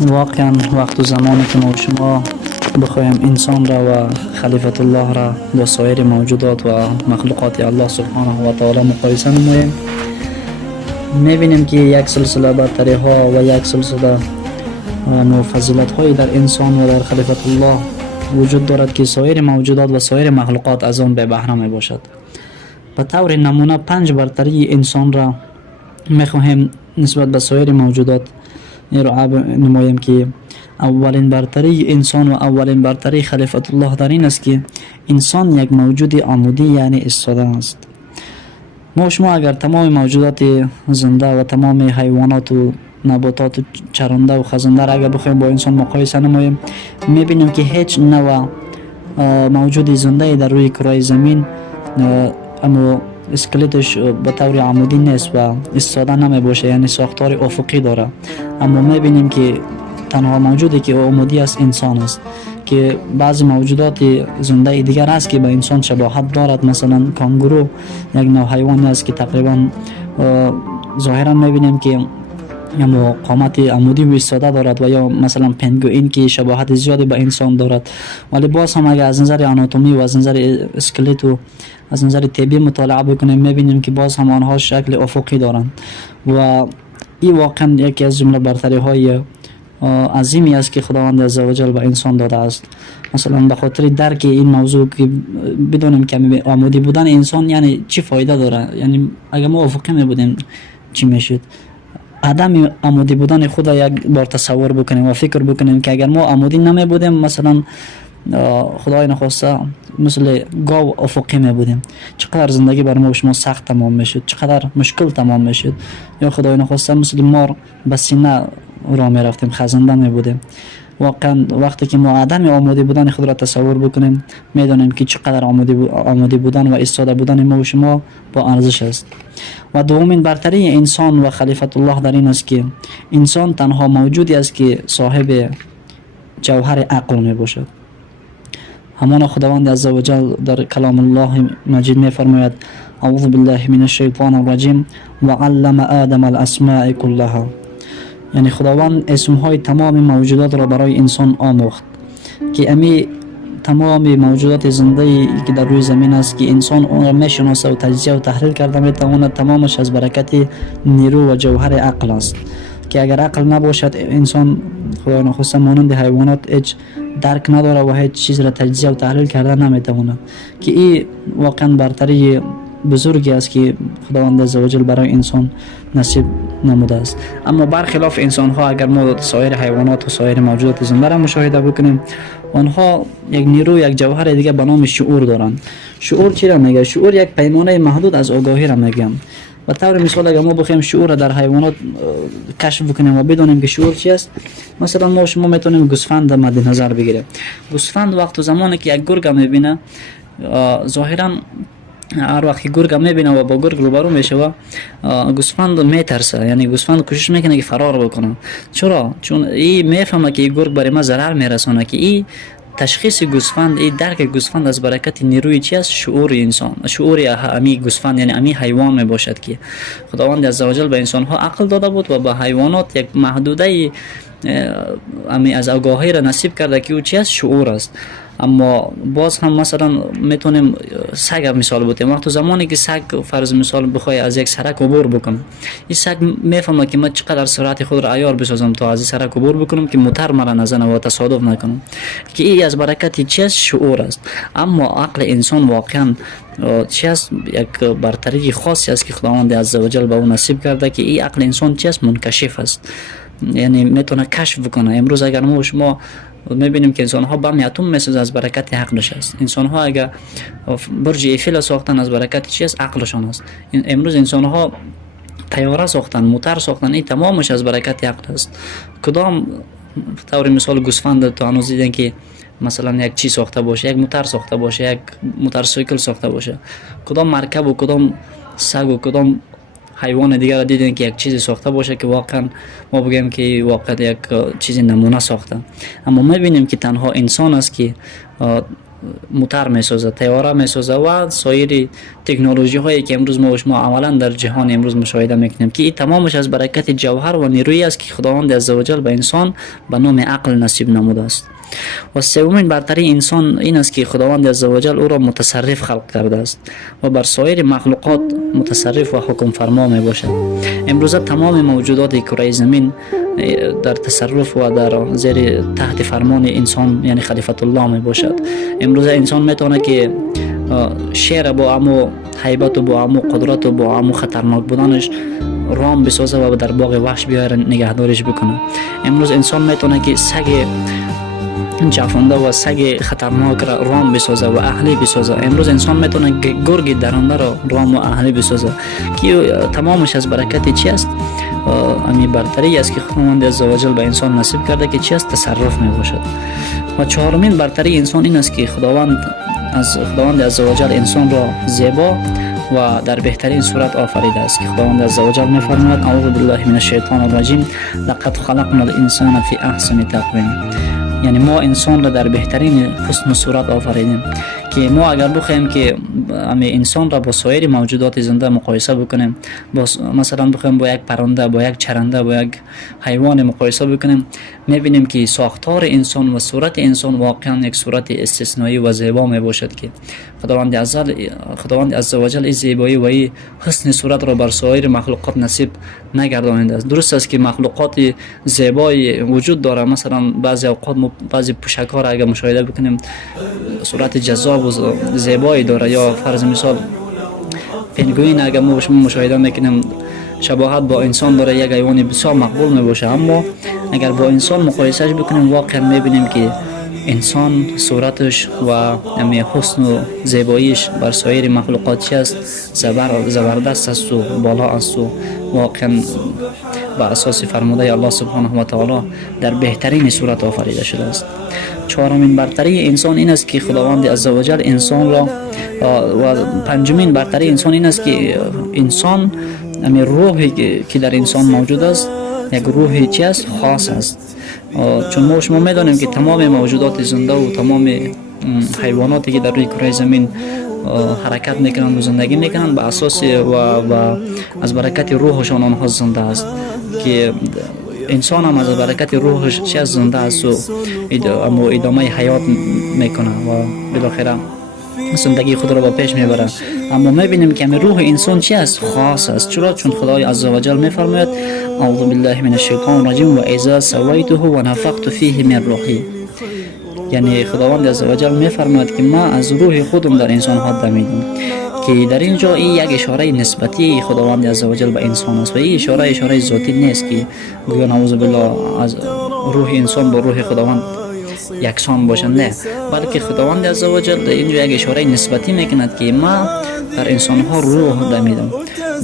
واقعا وقت و زمانی که ما و شما بخوایم انسان را و خلیفت الله را با سایر موجودات و مخلوقات الله سبحانه و تعالی مقایسه نماییم، میبینیم که یک سلسله برتری ها و یک سلسله نوع فضیلت های در انسان و در خلیفت الله وجود دارد که سایر موجودات و سایر مخلوقات از آن به بهره می باشد. به طور نمونه 5 برتری انسان را میخواهیم نسبت به سایر موجودات ارائه نماییم که اولین برتری انسان و اولین برتری خلیفت الله در این است که انسان یک موجود عمودی یعنی ایستاده است. ما شما اگر تمام موجودات زنده و تمام حیوانات و نباتات و چرنده و خزنده را اگر بخوایم با انسان مقایسه نماییم، میبینیم که هیچ نوع موجود زنده در روی کره زمین اما اسکلتش به طور عمودی نیست و ایستاده نمی باشه، یعنی ساختار افقی داره. اما میبینیم که تنها موجودی که عمودی است انسان است، که بعضی موجودات زنده دیگر است که به انسان شباهت دارد. مثلا کانگورو یک نوع حیوانی است که تقریبا ظاهرا میبینیم که اما قامت عمودی و ایستاده دارد، و یا مثلا پنگوئین که شباهت زیادی به انسان دارد، ولی باز هم اگر از نظر آناتومی و از نظر اسکلت و از نظر طبی مطالعه بکنیم میبینیم که باز هم آنها شکل افقی دارند. و این واقعا یکی از جمله برتری های عظیمی است که خداوند عزوجل به انسان داده است. مثلا به خاطر درک این موضوع که بدونیم که عمودی بودن انسان یعنی چی فایده داره، یعنی اگر ما افقی می بودیم چی میشد. عدم عمودی بودن خود یک بار تصور بکنیم و فکر بکنیم که اگر ما عمودی نمی بودیم، مثلا خدای نخواسته مثل گاو افقی می بودیم، چقدر زندگی بر ما و شما سخت تمام میشد، چقدر مشکل تمام میشد. یا خدای نخواسته مثل مار به سینه راه می رفتیم، خزنده می بودیم. واقعا وقتی که ما عدم عمودی بودن خود را تصور بکنیم میدونیم که چقدر عمودی بودن و ایستاده بودن ما و شما با ارزش است. و دومین برتری انسان و خلیفت الله در این است که انسان تنها موجودی است که صاحب جوهر عقل می باشد. همان خداوند عزوجل در کلام الله مجید می فرماید: اعوذ بالله من الشیطان الرجیم و علم آدم الاسماء كلها. یعنی خداوند اسمهای تمام موجودات را برای انسان آموخت که امی تمام موجودات زنده که در روی زمین است که انسان اون را میشناسه و تجزیه و تحلیل کرده میتواند، تمامش از برکت نیرو و جوهر عقل است که اگر عقل نباشد انسان خدای نخواسته مانند حیوانات هیچ درک نداره و هیچ چیز را تجزیه و تحلیل کرده نمیتواند. که این واقعا برتری بزرگی است که خداوند عزوجل برای انسان نصیب نموده است. اما برخلاف انسان ها اگر ما سایر حیوانات و سایر موجودات زنده را مشاهده بکنیم، آنها یک نیرو، یک جوهر دیگه به نام شعور دارند. شعور چی را میگه؟ شعور یک پیمانه محدود از آگاهی را میگم. و طور مثال اگر ما بخوایم شعور را در حیوانات کشف بکنیم و بدونیم که شعور چی است، مثلا ما شما میتونیم گوسفند مد نظر بگیریم. گوسفند وقت و زمانی که یک گرگ میبینه، ظاهرا هر وقت که گرگ میبینه و با گرگ روبرو میشه و گوسفند میترسه، یعنی گوسفند کوشش میکنه که فرار بکنه. چرا؟ چون این میفهمه که این گرگ برای ما ضرر میرسونه. که این تشخیص گوسفند، این درک گوسفند از برکت نیروی چی است؟ شعور انسان، شعور امی گوسفند یعنی امی حیوان می باشد که خداوند عزوجل به انسان ها عقل داده بود و به حیوانات یک محدوده امی از آگاهی را نصیب کرده که او چی است؟ شعور است. اما باز هم مثلا میتونیم سگ مثال بودیم. وقت زمانی که سگ فرض مثال بخوای از یک سرک عبور بکنه، این سگ میفهمه که من چقدر سرعت خود را عیار بسازم تا از این سرک عبور بکنم که موتر مرا نزنه و تصادف نکنم. که این از برکت چی است؟ شعور است. اما عقل انسان واقعا چی است؟ یک برتری خاصی است که خداوند عزوجل به او نصیب کرده که این عقل انسان چی است؟ منکشف است، یعنی میتونه کشف کنه. امروز اگر ما و شما میبینیم که انسان ها بم اتم میسازن از برکت عقلش است. انسان ها اگر برج ایفل ساختن از برکت چی است؟ عقلشان است. امروز انسان ها طیاره ساختن، موتر ساختن، این تمامش از برکت عقل است. کدام طور مثال گوسفند تو هنوز دیدن که مثلا یک چی ساخته باشه، یک موتر ساخته باشه، یک موتورسیکل ساخته باشه؟ کدام مرکب و کدام سگ و کدام حیوان دیگر را دیدین که یک چیزی ساخته باشه که واقعا ما بگیم که واقعا یک چیزی نمونه ساخته؟ اما ما ببینیم که تنها انسان است که موتر میسازه، طیاره میسازه و سایر تکنولوژی هایی که امروز ما و شما عملا در جهان امروز مشاهده میکنیم که این تمامش از برکت جوهر و نیرویی است که خداوند عزوجل به انسان به نام عقل نصیب نموده است. و سومین برتری انسان این است که خداوند عزوجل او را متصرف خلق کرده است و بر سایر مخلوقات متصرف و حکم فرما می باشد. امروز تمام موجودات کره زمین در تصرف و در زیر تحت فرمان انسان یعنی خلیفت الله می باشد. امروز انسان میتونه که شیر با امو هیبت و با امو قدرت و با امو خطرناک بودنش رام بسازه و در باغ وحش بیاره نگهداریش بکنه. امروز انسان میتونه که سگ جفنده و سگ خطرناک را رام بسازه و اهلی بسازه. امروز انسان میتونه گرگ درنده را رام و اهلی بسازه که تمامش از برکت چی است؟ امی برتری است که خداوند عزوجل به انسان نصیب کرده که چی است؟ تصرف می باشد. و چهارمین برتری انسان این است که خداوند عزوجل انسان را زیبا و در بهترین صورت آفریده است که خداوند عزوجل می‌فرماید اعوذ بالله من الشیطان الرجیم لقد خلقنا الانسان فی احسن تقویم، یعنی ما انسان را در بهترین حسن و صورت آفریدیم که ما اگر بخوایم که انسان را با سایر موجودات زنده مقایسه بکنیم، مثلا بخوایم با یک پرنده، با یک چرنده، با یک حیوان مقایسه بکنیم، میبینیم که ساختار انسان و صورت انسان واقعا یک صورت استثنایی و زیبا می باشد که خداوند عزوجل این زیبایی و این حسن صورت را بر سایر مخلوقات نصیب نگردانیده است. درست است که مخلوقات زیبایی وجود داره، مثلا بعضی اوقات بعضی پوشک‌ها را اگر مشاهده بکنیم صورت جذاب و زیبایی داره، یا فرض مثال پنگوئن اگر ما مشاهده میکنیم شباهت با انسان داره، یک حیوان بسیار مقبول میباشه، اما اگر با انسان مقایسهش بکنیم واقعا میبینیم که انسان صورتش و حسن و زیباییش بر سایر مخلوقات چی است؟ زبردست است و بالا است و واقعا بر اساس فرموده الله سبحانه و تعالی در بهترین صورت آفریده شده است. چهارمین برتری انسان این است که خداوند عزوجل انسان را و پنجمین برتری انسان این است که انسان روحی که در انسان موجود است یک روحی چی است؟ خاص است. چون ما شما میدانیم که تمام موجودات زنده و تمام حیواناتی که در روی کره زمین حرکت میکنند و زندگی میکنند به اساس و از برکت روحشان آنها زنده است که انسان هم از برکت روحش چی از زنده است و ادامه حیات میکنه و بالاخره زندگی خود را با پیش میبره. اما میبینیم که روح انسان چی است؟ خاص است. چرا؟ چون خدای عزوجل میفرماید اعوذ بالله من الشیطان الرجیم و اذا سویته و نفخت فیه من روحی، یعنی خداوند عزوجل میفرماید که ما از روح خودم در انسان ها دمیدیم، که در اینجا این یک اشاره نسبتی خداوند عزوجل به انسان است و این اشاره ذاتی نیست که گویا نعوذ بالله از روح انسان با روح خداوند یکسان باشند، نه، بلکه خداوند عزوجل در اینجا یک اشاره نسبتی میکند که ما در انسان ها روح دمیدم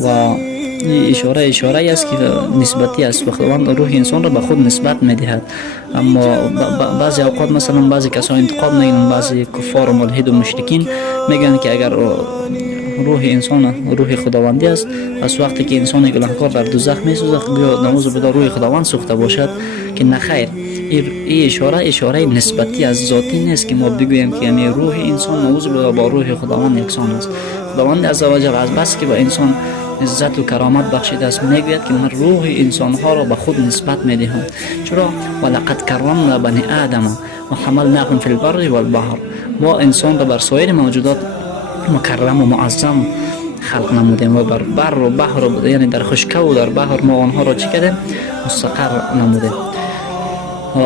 و این اشاره است که نسبتی است و خداوند روح انسان را به خود نسبت میدهد. اما بعضی اوقات مثلا بعضی کسان انتقاد میکنند، بعضی کفار و ملحد و مشرکین میگن که اگر روح انسان روح خداوندی است، از وقتی که انسان گناهکار در دوزخ میسوزد گویا نعوذ بالله روح خداوند سوخته باشد، که نه خیر، این اشاره نسبتی از ذاتی نیست که ما بگوییم که یعنی روح انسان نعوذ بالله با روح خداوند یکسان است. خداوند عزوجل از بس که به انسان عزت و کرامت بخشیده است میگوید که من روح انسان ها را به خود نسبت میدهم. چرا؟ ولقد کرمنا بنی آدم و حملناهم فی البر والبحر، ما انسان را بر سایر موجودات مکرم و معظم خلق نمودیم و بر بر و بحر یعنی در خشکی و در بحر ما آنها را چی کردیم؟ مستقر نمودیم.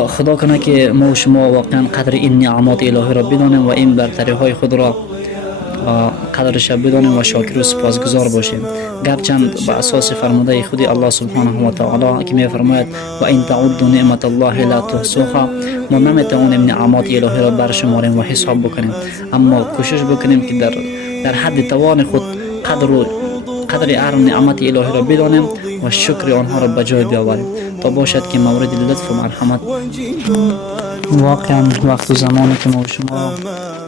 خدا کنه که ما و شما واقعا قدر این نعمات الهی را بدانیم و این برتری های خود را قدرش بدانیم و شاکر و سپاسگزار باشیم، گرچند به اساس فرموده خود الله سبحانه و تعالی که میفرماید و ان تعدوا نعمت الله لا تحصوها، ما نمیتوانیم نعمات الهی را برشماریم و حساب بکنیم، اما کوشش بکنیم که در حد توان خود قدر ارم نعمت الهی را بدانیم و شکر آنها را به جای بیاوریم تا باشد که مورد لطف و مرحمت. واقعا وقت و زمانی که ما شما